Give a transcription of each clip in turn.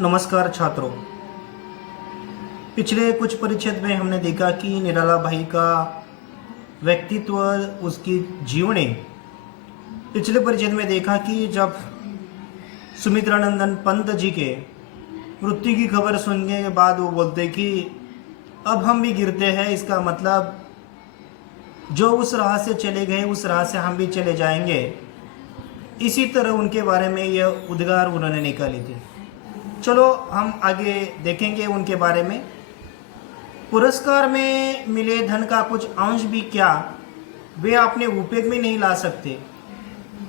नमस्कार छात्रों। पिछले कुछ परिच्छेद में हमने देखा कि निराला भाई का व्यक्तित्व, उसकी जीवनी। पिछले परिच्छेद में देखा कि जब सुमित्रानंदन पंत जी के मृत्यु की खबर सुनने के बाद वो बोलते कि अब हम भी गिरते हैं, इसका मतलब जो उस राह से चले गए उस राह से हम भी चले जाएंगे। इसी तरह उनके बारे में यह उद्गार उन्होंने निकाली थी। चलो हम आगे देखेंगे उनके बारे में। पुरस्कार में मिले धन का कुछ अंश भी क्या वे अपने उपयोग में नहीं ला सकते।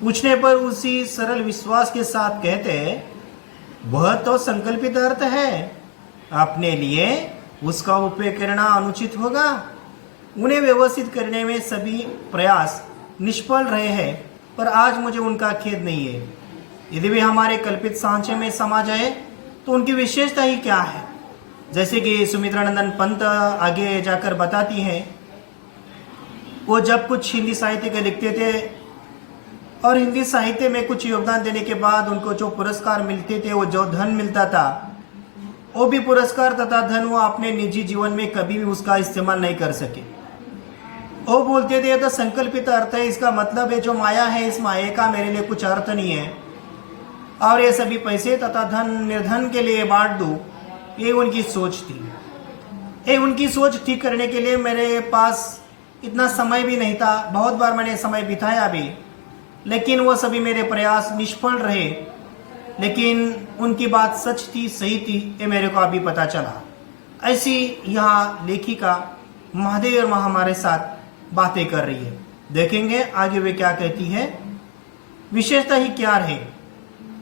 पूछने पर उसी सरल विश्वास के साथ कहते हैं, वह तो संकल्पित अर्थ है, अपने लिए उसका उपयोग करना अनुचित होगा। उन्हें व्यवस्थित करने में सभी प्रयास निष्फल रहे हैं, पर आज मुझे उनका खेद नहीं है। यदि वे हमारे कल्पित सांचे में समा जाए तो उनकी विशेषता ही क्या है। जैसे कि सुमित्रानंदन पंत आगे जाकर बताती हैं, वो जब कुछ हिंदी साहित्य के लिखते थे और हिंदी साहित्य में कुछ योगदान देने के बाद उनको जो पुरस्कार मिलते थे, वो जो धन मिलता था, वो भी पुरस्कार तथा धन वो अपने निजी जीवन में कभी भी उसका इस्तेमाल नहीं कर सके। वो बोलते थे तो संकल्पित अर्थ है, इसका मतलब है जो माया है, इस माया का मेरे लिए कुछ अर्थ नहीं है और ये सभी पैसे तथा धन निर्धन के लिए बांट दूं। ये उनकी सोच थी। ये उनकी सोच ठीक करने के लिए मेरे पास इतना समय भी नहीं था। बहुत बार मैंने समय बिताया भी, लेकिन वो सभी मेरे प्रयास निष्फल रहे। लेकिन उनकी बात सच थी, सही थी, ये मेरे को अभी पता चला। ऐसी यहाँ लेखिका महादेव और माँ हमारे साथ बातें कर रही है। देखेंगे आगे वे क्या कहती है। विशेषता ही क्या रहे।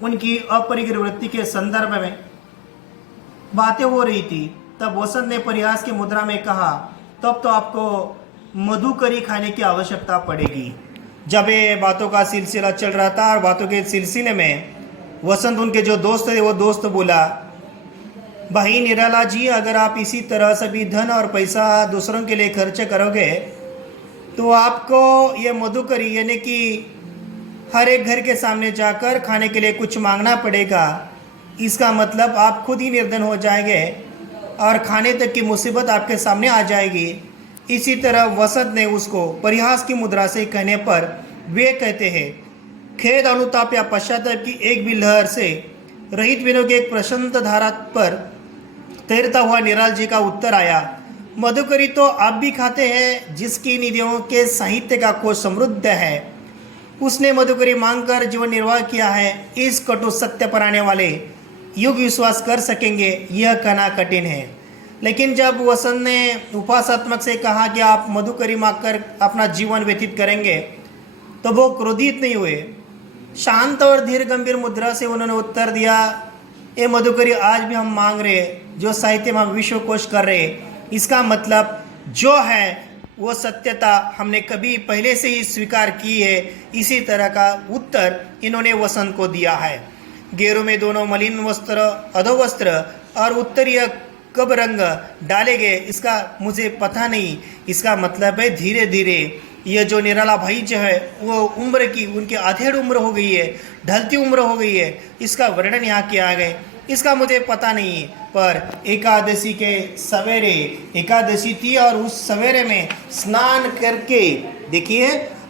उनकी अपरिग्रह वृत्ति के संदर्भ में बातें हो रही थी। तब वसंत ने परिहास की मुद्रा में कहा, तब तो आपको मधुकरी खाने की आवश्यकता पड़ेगी। जब ये बातों का सिलसिला चल रहा था और बातों के सिलसिले में वसंत, उनके जो दोस्त थे, वो दोस्त बोला, भाई निराला जी, अगर आप इसी तरह सभी धन और पैसा दूसरों के लिए खर्च करोगे तो आपको ये मधुकरी यानी कि हर एक घर के सामने जाकर खाने के लिए कुछ मांगना पड़ेगा। इसका मतलब आप खुद ही निर्धन हो जाएंगे और खाने तक की मुसीबत आपके सामने आ जाएगी। इसी तरह वसंत ने उसको परिहास की मुद्रा से कहने पर वे कहते हैं, खेद, अनुताप या पश्चाताप की एक भी लहर से रहित विनों की एक प्रशांत धारा पर तैरता हुआ निराल जी का उत्तर आया, मधुकरी तो आप भी खाते हैं, जिसकी निधियों के साहित्य का कोश समृद्ध है। उसने मधुकरी मांगकर जीवन निर्वाह किया है। इस कटु सत्य पर आने वाले युग विश्वास कर सकेंगे, यह कहना कठिन है। लेकिन जब वसंत ने उपासात्मक से कहा कि आप मधुकरी मांगकर अपना जीवन व्यतीत करेंगे, तो वो क्रोधित नहीं हुए। शांत और धीर गंभीर मुद्रा से उन्होंने उत्तर दिया, ये मधुकरी आज भी हम मांग रहे, जो साहित्य में हम विश्वकोश कर रहे, इसका मतलब जो है वो सत्यता हमने कभी पहले से ही स्वीकार की है। इसी तरह का उत्तर इन्होंने वसंत को दिया है। गेरों में दोनों मलिन वस्त्र, अधोवस्त्र और उत्तरीय कब रंग डाले गए, इसका मुझे पता नहीं। इसका मतलब है धीरे धीरे ये जो निराला भाई जो है वो उम्र की, उनकी आधेड़ उम्र हो गई है, ढलती उम्र हो गई है। इसका वर्णन यहाँ किया गया, इसका मुझे पता नहीं। पर एकादशी के सवेरे, एकादशी थी और उस सवेरे में स्नान करके देखिए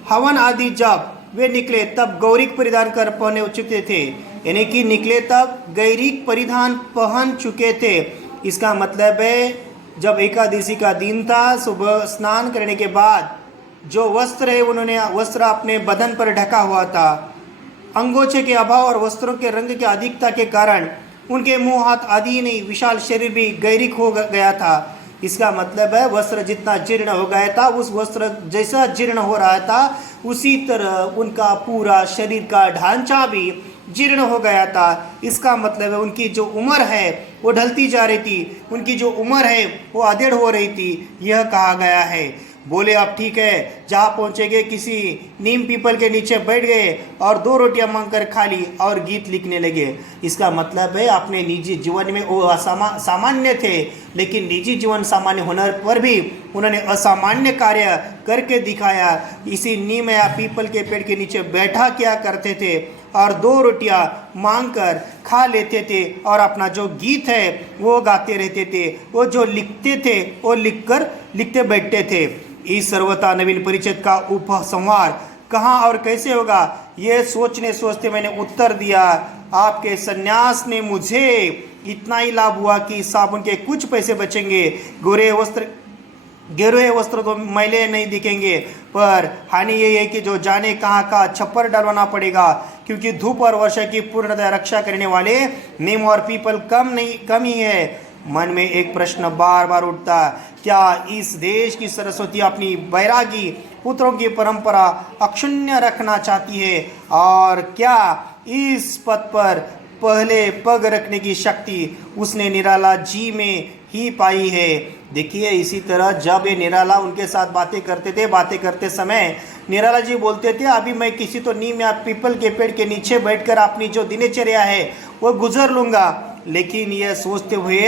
हवन आदि जब वे निकले तब गौरिक परिधान कर पहने चुके थे, यानी कि निकले तब गौरिक परिधान पहन चुके थे। इसका मतलब है जब एकादशी का दिन था, सुबह स्नान करने के बाद जो वस्त्र है, उन्होंने वस्त्र अपने बदन पर ढका हुआ था। अंगोछे के अभाव और वस्त्रों के रंग की अधिकता के कारण उनके मुंह, हाथ आदि ही नहीं, विशाल शरीर भी गैरिक हो गया था। इसका मतलब है वस्त्र जितना जीर्ण हो गया था, उस वस्त्र जैसा जीर्ण हो रहा था, उसी तरह उनका पूरा शरीर का ढांचा भी जीर्ण हो गया था। इसका मतलब है उनकी जो उम्र है वो ढलती जा रही थी, उनकी जो उम्र है वो अधेड़ हो रही थी, यह कहा गया है। बोले अब ठीक है, जहाँ पहुँचेंगे किसी नीम पीपल के नीचे बैठ गए और 2 रोटियां मांगकर खा ली और गीत लिखने लगे। इसका मतलब है अपने निजी जीवन में वो सामान्य थे, लेकिन निजी जीवन सामान्य होने पर भी उन्होंने असामान्य कार्य करके दिखाया। इसी नीम या पीपल के पेड़ के नीचे बैठा क्या करते थे और 2 रोटियां मांगकर खा लेते थे और अपना जो गीत है वो गाते रहते थे, वो जो लिखते थे वो लिखते बैठते थे। इस सर्वथा नवीन परिचित का उपसंहार कहाँ और कैसे होगा, ये सोचते मैंने उत्तर दिया, आपके सन्यास में मुझे इतना ही लाभ हुआ कि साबुन के कुछ पैसे बचेंगे, गेरुए वस्त्र तो मैले नहीं दिखेंगे, पर हानि ये है कि जो जाने कहाँ का छप्पर डलवाना पड़ेगा, क्योंकि धूप और वर्षा की पूर्णतः रक्षा करने वाले नीम और पीपल कम ही है। मन में एक प्रश्न बार बार उठता, क्या इस देश की सरस्वती अपनी बैरागी पुत्रों की परंपरा अक्षुण्य रखना चाहती है, और क्या इस पद पर पहले पग रखने की शक्ति उसने निराला जी में ही पाई है। देखिए, इसी तरह जब ये निराला उनके साथ बातें करते थे, बातें करते समय निराला जी बोलते थे, अभी मैं किसी तो नीम या पीपल के पेड़ के नीचे बैठकर अपनी जो दिनचर्या है वो गुजर लूँगा। लेकिन यह सोचते हुए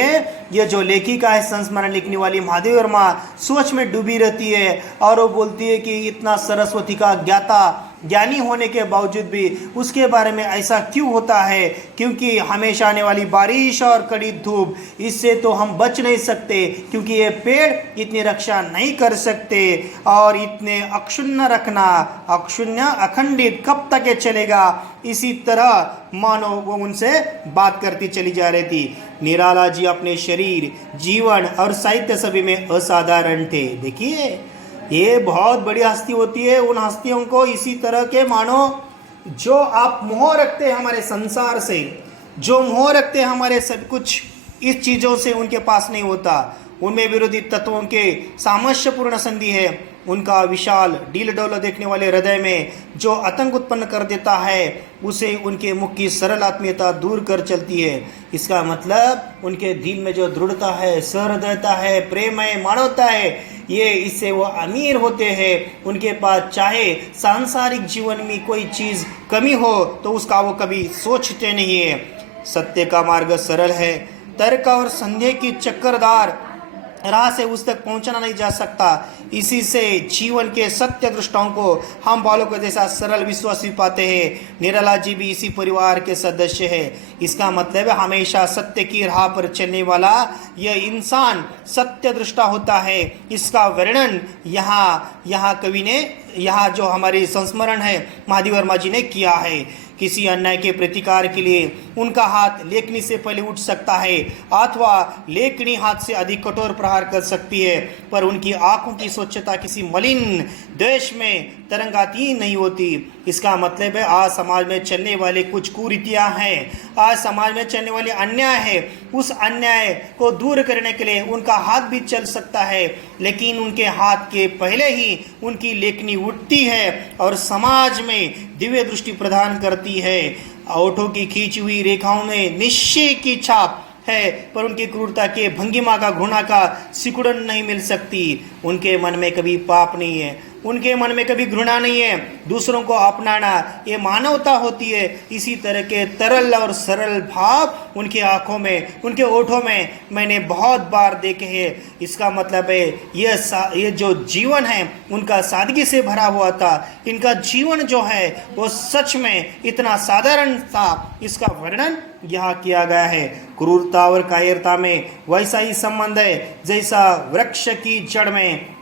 ये जो लेखिका है, संस्मरण लिखने वाली महादेवी वर्मा, सोच में डूबी रहती है और वो बोलती है कि इतना सरस्वती का ज्ञानी होने के बावजूद भी उसके बारे में ऐसा क्यों होता है, क्योंकि हमेशा आने वाली बारिश और कड़ी धूप, इससे तो हम बच नहीं सकते, क्योंकि ये पेड़ इतनी रक्षा नहीं कर सकते, और इतने अक्षुण्य अखंडित कब तक ये चलेगा। इसी तरह मानो वो उनसे बात करती चली जा रही थी। निराला जी अपने शरीर, जीवन और साहित्य सभी में असाधारण थे। देखिए, ये बहुत बड़ी हस्ती होती है, उन हस्तियों को इसी तरह के मानो जो आप मोह रखते हैं हमारे संसार से, जो मोह रखते हैं हमारे सब कुछ इस चीज़ों से, उनके पास नहीं होता। उनमें विरोधी तत्वों के सामंजस्यपूर्ण संधि है, उनका विशाल डील डौल देखने वाले हृदय में जो आतंक उत्पन्न कर देता है, उसे उनके मुख की सरल आत्मीयता दूर कर चलती है। इसका मतलब उनके दिल में जो दृढ़ता है, सहृदयता है, प्रेम है, मानवता है, ये इससे वो अमीर होते हैं। उनके पास चाहे सांसारिक जीवन में कोई चीज़ कमी हो तो उसका वो कभी सोचते नहीं है। सत्य का मार्ग सरल है, तर्क और संदेह की चक्करदार राह से उस तक पहुंचना नहीं जा सकता। इसी से जीवन के सत्य दृष्टाओं को हम बालों के जैसा सरल विश्वास भी पाते हैं। निराला जी भी इसी परिवार के सदस्य है। इसका मतलब है हमेशा सत्य की राह पर चलने वाला यह इंसान सत्य दृष्टा होता है। इसका वर्णन यहाँ कवि ने, यहाँ जो हमारी संस्मरण है महादेवी वर्मा जी ने किया है। किसी अन्याय के प्रतिकार के लिए उनका हाथ लेखनी से पहले उठ सकता है, अथवा लेखनी हाथ से अधिक कठोर प्रहार कर सकती है, पर उनकी आंखों की स्वच्छता किसी मलिन द्वेष में तरंगाती नहीं होती। इसका मतलब है आज समाज में चलने वाले कुछ कुरीतियां हैं, आज समाज में चलने वाले अन्याय है, उस अन्याय को दूर करने के लिए उनका हाथ भी चल सकता है, लेकिन उनके हाथ के पहले ही उनकी लेखनी उठती है और समाज में दिव्य दृष्टि प्रदान करती है। ओठों की खींची हुई रेखाओं में निश्चय की छाप है, पर उनकी क्रूरता के भंगिमा का घृणा का सिकुड़न नहीं मिल सकती। उनके मन में कभी पाप नहीं है, उनके मन में कभी घृणा नहीं है। दूसरों को अपनाना ये मानवता होती है। इसी तरह के तरल और सरल भाव उनके आंखों में, उनके ओठों में मैंने बहुत बार देखे हैं। इसका मतलब है ये जो जीवन है उनका सादगी से भरा हुआ था। इनका जीवन जो है वो सच में इतना साधारण था, इसका वर्णन यहाँ किया गया है। क्रूरता और कायरता में वैसा ही संबंध है जैसा वृक्ष की जड़ में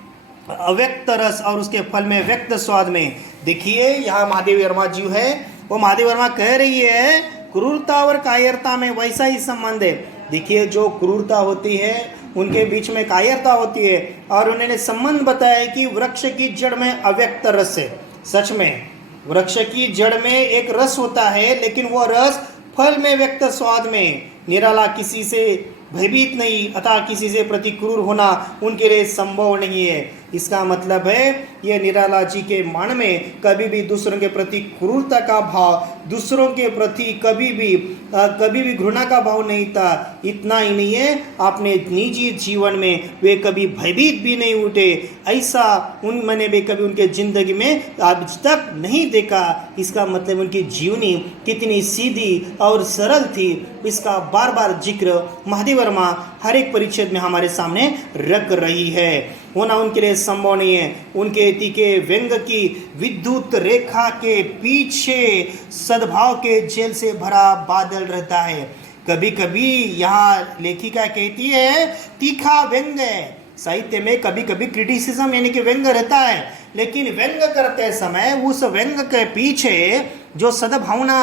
अव्यक्त रस और उसके फल में व्यक्त स्वाद में। देखिए, यहाँ महादेवी वर्मा जी है, वो महादेवी वर्मा कह रही है क्रूरता और कायरता में वैसा ही संबंध है। देखिए, जो क्रूरता होती है उनके बीच में कायरता होती है, और उन्होंने संबंध बताया कि वृक्ष की जड़ में अव्यक्त रस है। सच में वृक्ष की जड़ में एक रस होता है, लेकिन वो रस फल में व्यक्त स्वाद में। निराला किसी से भयभीत नहीं, अतः किसी से प्रति क्रूर होना उनके लिए संभव नहीं है। इसका मतलब है ये निराला जी के मन में कभी भी दूसरों के प्रति क्रूरता का भाव, दूसरों के प्रति कभी भी घृणा का भाव नहीं था। इतना ही नहीं है, अपने निजी जीवन में वे कभी भयभीत भी नहीं उठे। ऐसा मैंने भी कभी उनके जिंदगी में आज तक नहीं देखा। इसका मतलब उनकी जीवनी कितनी सीधी और सरल थी, इसका बार बार जिक्र महादेवी वर्मा हर एक परिच्छेद में हमारे सामने रख रही है। होना उनके लिए संभव नहीं है। उनके तीखे व्यंग की विद्युत रेखा के पीछे सद्भाव के जेल से भरा बादल रहता है। कभी कभी यहाँ लेखिका कहती है तीखा व्यंग है। साहित्य में कभी कभी क्रिटिसिज्म यानी कि व्यंग रहता है, लेकिन व्यंग करते समय उस व्यंग के पीछे जो सद्भावना,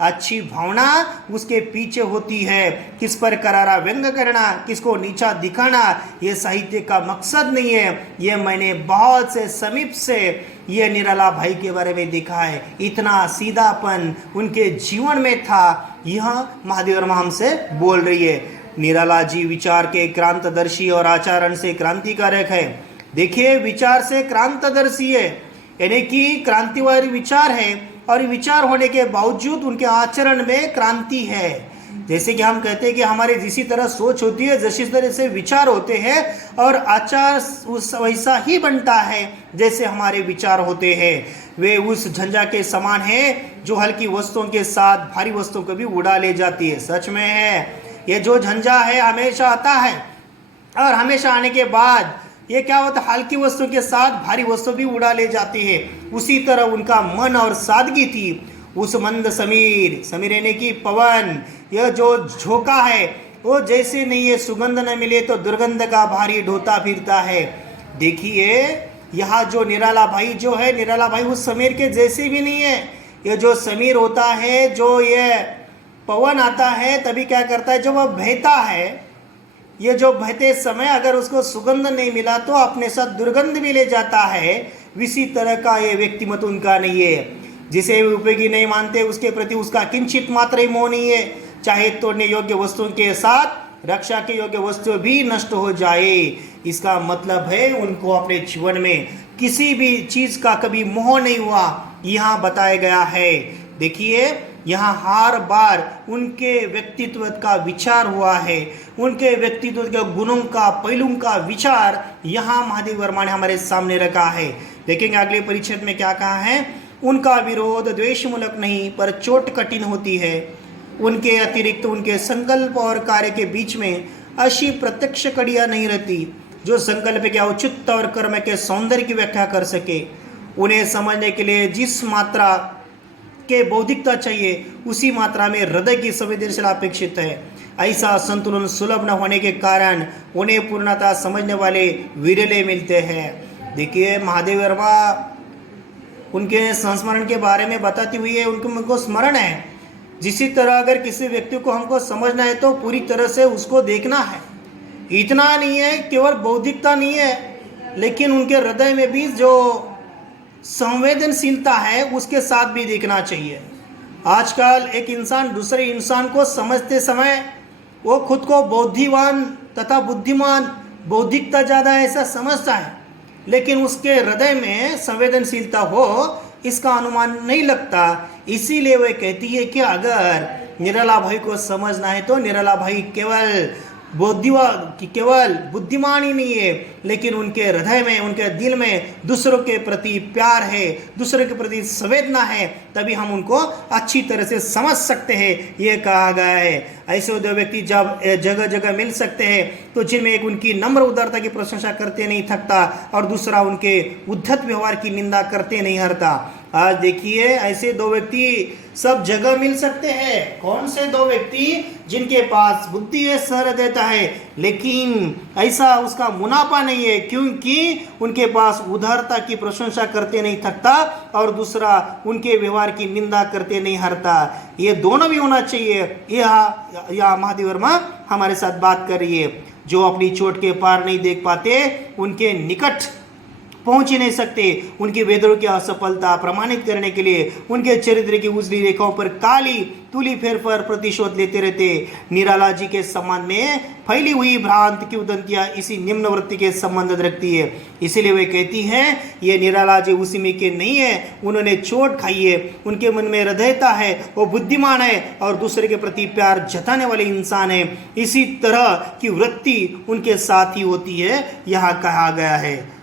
अच्छी भावना उसके पीछे होती है। किस पर करारा व्यंग करना, किसको नीचा दिखाना, ये साहित्य का मकसद नहीं है। ये मैंने बहुत से समीप से ये निराला भाई के बारे में देखा है। इतना सीधापन उनके जीवन में था, यह महादेव वर्मा हमसे बोल रही है। निराला जी विचार के क्रांतदर्शी और आचरण से क्रांतिकारक है। देखिए, विचार से क्रांतदर्शी है, यानी कि क्रांतिवादी विचार है, और विचार होने के बावजूद उनके आचरण में क्रांति है। जैसे कि हम कहते हैं कि हमारे जिसी तरह सोच होती है, जैसी तरह से विचार होते हैं, और आचार उस वैसा ही बनता है जैसे हमारे विचार होते हैं। वे उस झंझा के समान है जो हल्की वस्तुओं के साथ भारी वस्तुओं को भी उड़ा ले जाती है। सच में है, ये जो झंझा है हमेशा आता है, और हमेशा आने के बाद ये क्या होता है, हल्की वस्तु के साथ भारी वस्तु भी उड़ा ले जाती है। उसी तरह उनका मन और सादगी थी। उस मंद समीर यानी कि पवन, यह जो झोंका है वो जैसे नहीं है, सुगंध न मिले तो दुर्गंध का भारी ढोता फिरता है। देखिए, यहाँ जो निराला भाई जो है, निराला भाई उस समीर के जैसे भी नहीं है। ये जो समीर होता है, जो ये पवन आता है, तभी क्या करता है, जब वह बहता है, ये जो बहते समय अगर उसको सुगंध नहीं मिला तो अपने साथ दुर्गंध भी ले जाता है। इसी तरह का ये व्यक्तिमत्व उनका नहीं है। जिसे उपयोगी नहीं मानते उसके प्रति उसका किंचित मात्र ही मोह नहीं है। चाहे तोड़ने योग्य वस्तुओं के साथ रक्षा के योग्य वस्तु भी नष्ट हो जाए। इसका मतलब है उनको अपने जीवन में किसी भी चीज का कभी मोह नहीं हुआ, यहाँ बताया गया है। देखिए, यहाँ हर बार उनके व्यक्तित्व का विचार हुआ है। उनके व्यक्तित्व के गुणों का, पहलुओं का विचार यहाँ महादेव वर्मा ने हमारे सामने रखा है। देखेंगे अगले परिच्छेद में क्या कहा है। उनका विरोध द्वेषमूलक नहीं पर चोट कठिन होती है। उनके अतिरिक्त उनके संकल्प और कार्य के बीच में ऐसी प्रत्यक्ष कड़ियाँ नहीं रहती जो संकल्प के औचित्य और कर्म के सौंदर्य की व्याख्या कर सके। उन्हें समझने के लिए जिस मात्रा के बौद्धिकता चाहिए उसी मात्रा में हृदय की संवेदनशीलता अपेक्षित है। ऐसा संतुलन सुलभ न होने के कारण उन्हें पूर्णतः समझने वाले विरले मिलते हैं। देखिए, महादेव वर्मा उनके संस्मरण के बारे में बताती हुई है, उनको स्मरण है। जिसी तरह अगर किसी व्यक्ति को हमको समझना है तो पूरी तरह से उसको देखना है। इतना नहीं है, केवल बौद्धिकता नहीं है, लेकिन उनके हृदय में भी जो संवेदनशीलता है उसके साथ भी देखना चाहिए। आजकल एक इंसान दूसरे इंसान को समझते समय वो खुद को बौद्धिवान तथा बुद्धिमान, बौद्धिकता ज़्यादा ऐसा समझता है, लेकिन उसके हृदय में संवेदनशीलता हो इसका अनुमान नहीं लगता। इसीलिए वह कहती है कि अगर निराला भाई को समझना है तो निराला भाई केवल बुद्धिमान ही नहीं है, लेकिन उनके हृदय में, उनके दिल में दूसरों के प्रति प्यार है, दूसरों के प्रति संवेदना है, तभी हम उनको अच्छी तरह से समझ सकते हैं। ये कहा गया है। ऐसे दो व्यक्ति जब जगह जगह मिल सकते हैं तो जिनमें एक उनकी नम्र उदारता की प्रशंसा करते नहीं थकता और दूसरा उनके उद्धत व्यवहार की निंदा करते नहीं हरता। आज देखिए, ऐसे दो व्यक्ति सब जगह मिल सकते हैं। कौन से दो व्यक्ति? जिनके पास बुद्धि है, सर देता है, लेकिन ऐसा उसका मुनाफा नहीं है, क्योंकि उनके पास उदारता की प्रशंसा करते नहीं थकता और दूसरा उनके व्यवहार की निंदा करते नहीं हरता। ये दोनों भी होना चाहिए। यह महादेव वर्मा हमारे साथ बात कर रही है। जो अपनी चोट के पार नहीं देख पाते उनके निकट पहुंच ही नहीं सकते। उनकी वेदों की असफलता प्रमाणित करने के लिए उनके चरित्र की उजली रेखाओं पर काली तुली फेर पर प्रतिशोध लेते रहते। निराला जी के संबंध में फैली हुई भ्रांत की उदंतियां इसी निम्न वृत्ति के संबंध रखती है। इसीलिए वे कहती हैं ये निराला जी उसी में के नहीं है, उन्होंने चोट खाई है, उनके मन में हृदयता है, वो बुद्धिमान है और दूसरे के प्रति प्यार जताने वाले इंसान है। इसी तरह की वृत्ति उनके साथ ही होती है, यहाँ कहा गया है।